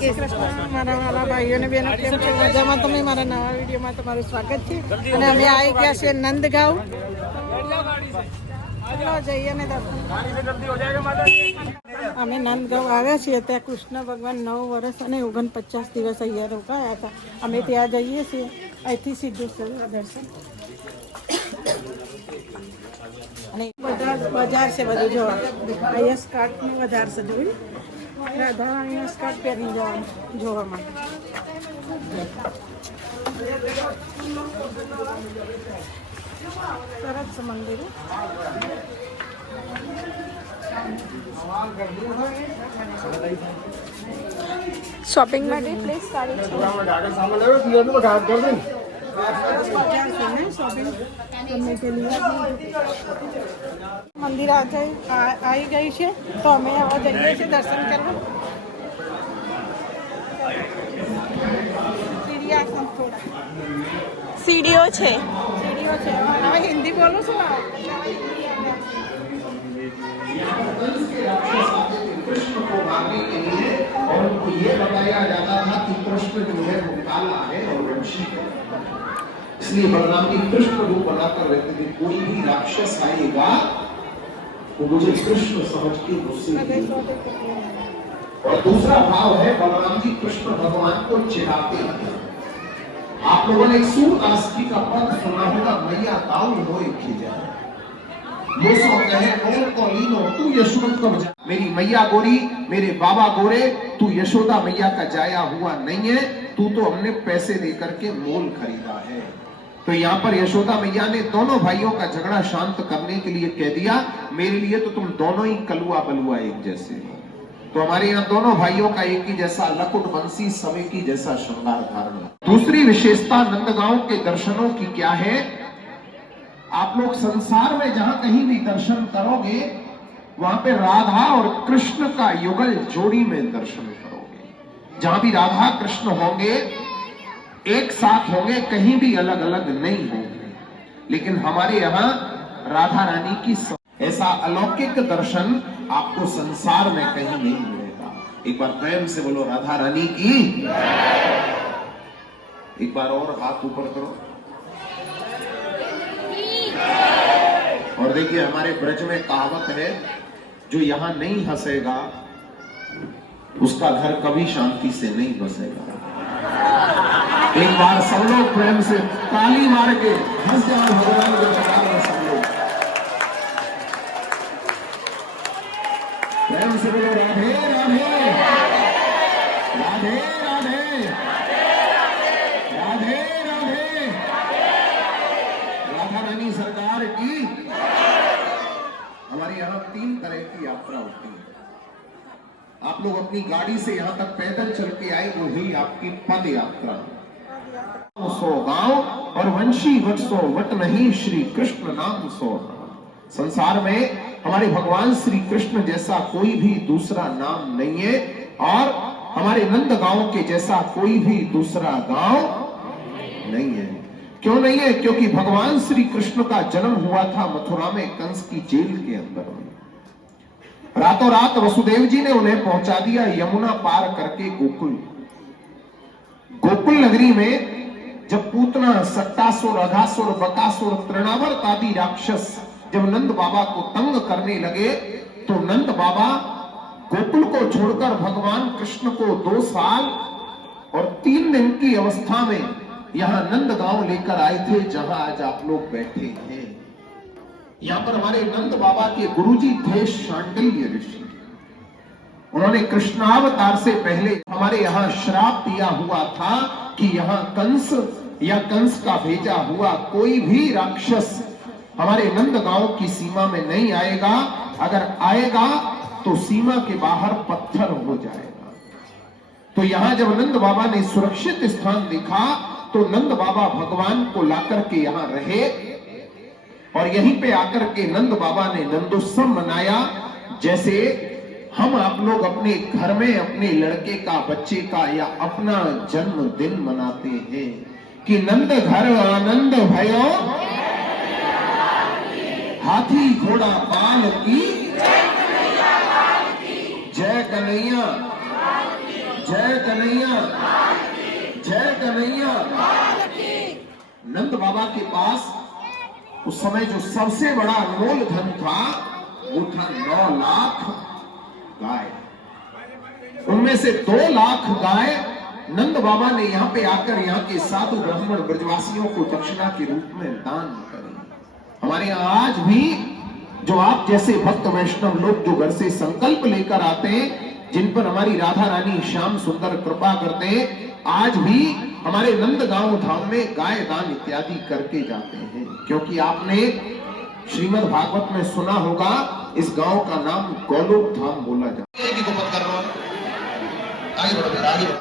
કૃષ્ણ મારા વાલા ભાઈઓ અને બહેનો, કેમ છો? મજામાં તમે? મારા નવા વિડીયોમાં તમારું સ્વાગત છે. અને અમે આવી ગયા છીએ નંદગાંવ. ચલો જઈએ ને દર્શન. અમે નંદગાંવ આવ્યા છીએ. ત્યાં કૃષ્ણ ભગવાન 9 વર્ષ અને 49 દિવસ અહીંયા રોકાયા હતા. અમે ત્યાં જઈએ છીએ. અહીંથી સીધું દર્શન. અને બજાર છે બધું જોવા. અહીંયા સ્કાર્ટનું બજાર છે, જોયું? રાધા અહીંયા સ્કાર્ટ પહેરીને જવાનું જોવા માટે. સરસ છે મંદિર. શોપિંગ માટે પ્લેસ સારી છે. મંદિર આવી ગઈ છે, તો અમે હવે જઈએ છીએ દર્શન કરવા. સીડીઓ છે. સીડીઓ છે. હવે હિન્દી બોલું છું. कृष्ण को मारने के लिए और उनको ये बताया जाता था कि कृष्ण जो है वो काला है और वंशी है, इसलिए बलराम जी कृष्ण रूप बनाकर रहते थे. कोई भी राक्षस आएगा वो मुझे कृष्ण समझ के मुझसे. और दूसरा भाव है बलराम जी कृष्ण भगवान को चिढ़ाते हैं. आप लोगों ने सूरदास जी का पद सुना होगा, मैया दाऊ होए खिजा तू यशोद को बचा. मेरी मैया गोरी, मेरे बाबा गोरे, तू यशोदा मैया का जाया हुआ नहीं है, तू तो हमने पैसे देकर के मोल खरीदा है. तो यहाँ पर यशोदा मैया ने दोनों भाइयों का झगड़ा शांत करने के लिए कह दिया, मेरे लिए तो तुम दोनों ही कलुआ बलुआ एक जैसे हो. तो हमारे यहाँ दोनों भाइयों का एक ही जैसा लकुट बंसी, समय की जैसा श्रृंगार धारण. दूसरी विशेषता नंदगांव के दर्शनों की क्या है? आप लोग संसार में जहां कहीं भी दर्शन करोगे, वहां पे राधा और कृष्ण का युगल जोड़ी में दर्शन करोगे. जहां भी राधा कृष्ण होंगे एक साथ होंगे, कहीं भी अलग अलग नहीं होंगे. लेकिन हमारे यहाँ राधा रानी की ऐसा अलौकिक दर्शन आपको संसार में कहीं नहीं मिलेगा. एक बार प्रेम से बोलो राधा रानी की. एक बार और हाथ ऊपर करो. और देखिए हमारे ब्रज में कहावत है, जो यहां नहीं हंसेगा उसका घर कभी शांति से नहीं बसेगा. एक बार सब लोग प्रेम से ताली मार के हंस जाओ भगवान के दरबार में. सब लोग प्रेम से बोलो राधे राधे राधे राधे राधे राधे. राधा रानी सरकार की. हमारे यहाँ 3 तरह की यात्रा होती है. आप लोग अपनी गाड़ी से यहाँ तक पैदल चल के आए, वही आपकी पद यात्रा. 100 गांव और वंशी वट 100 वट नहीं, श्री कृष्ण नाम 100. संसार में हमारे भगवान श्री कृष्ण जैसा कोई भी दूसरा नाम नहीं है, और हमारे नंद गांव के जैसा कोई भी दूसरा गांव नहीं है. क्यों नहीं है? क्योंकि भगवान श्री कृष्ण का जन्म हुआ था मथुरा में कंस की जेल के अंदर. रातों रात वसुदेव जी ने उन्हें पहुंचा दिया यमुना पार करके गोकुल. गोकुल नगरी में जब पूतना, सट्टासुर, अघासुर, बकासुर, तृणावर्त आदि राक्षस जब नंद बाबा को तंग करने लगे, तो नंद बाबा गोकुल को छोड़कर भगवान कृष्ण को 2 साल और 3 दिन की अवस्था में यहाँ नंदगांव लेकर आए थे, जहां आज आप लोग बैठे हैं. यहाँ पर हमारे नंद बाबा के गुरुजी थे शांडिल्य ऋषि. उन्होंने कृष्णावतार से पहले हमारे यहाँ श्राप दिया हुआ था कि यहाँ कंस या कंस का भेजा हुआ कोई भी राक्षस हमारे नंदगांव की सीमा में नहीं आएगा. अगर आएगा तो सीमा के बाहर पत्थर हो जाएगा. तो यहाँ जब नंद बाबा ने सुरक्षित स्थान देखा, तो नंद बाबा भगवान को लाकर के यहाँ रहे, और यहीं पे आकर के नंद बाबा ने नंदोत्सव मनाया. जैसे हम आप लोग अपने घर में अपने लड़के का, बच्चे का या अपना जन्मदिन मनाते हैं कि नंद घर आनंद भयो, हाथी घोड़ा पाल की, जय कन्हैया जय कन्हैया, जय कन्हैया। नंद बाबा के पास उस समय जो सबसे बड़ा अनमोल धन था वो था 9 लाख गाय। उनमें से 2 लाख गाय नंद बाबा ने यहाँ पे आकर यहाँ के साधु ब्राह्मण ब्रजवासियों को दक्षिणा के रूप में दान करी। हमारे यहाँ आज भी जो आप जैसे भक्त वैष्णव लोग जो घर से संकल्प लेकर आते हैं, जिन पर हमारी राधा रानी श्याम सुंदर कृपा करते हैं, आज भी हमारे नंदगांव धाम में गाय दान इत्यादि करके जाते हैं। क्योंकि आपने श्रीमद् भागवत में सुना होगा इस गांव का नाम गौलोक धाम बोला जाता है।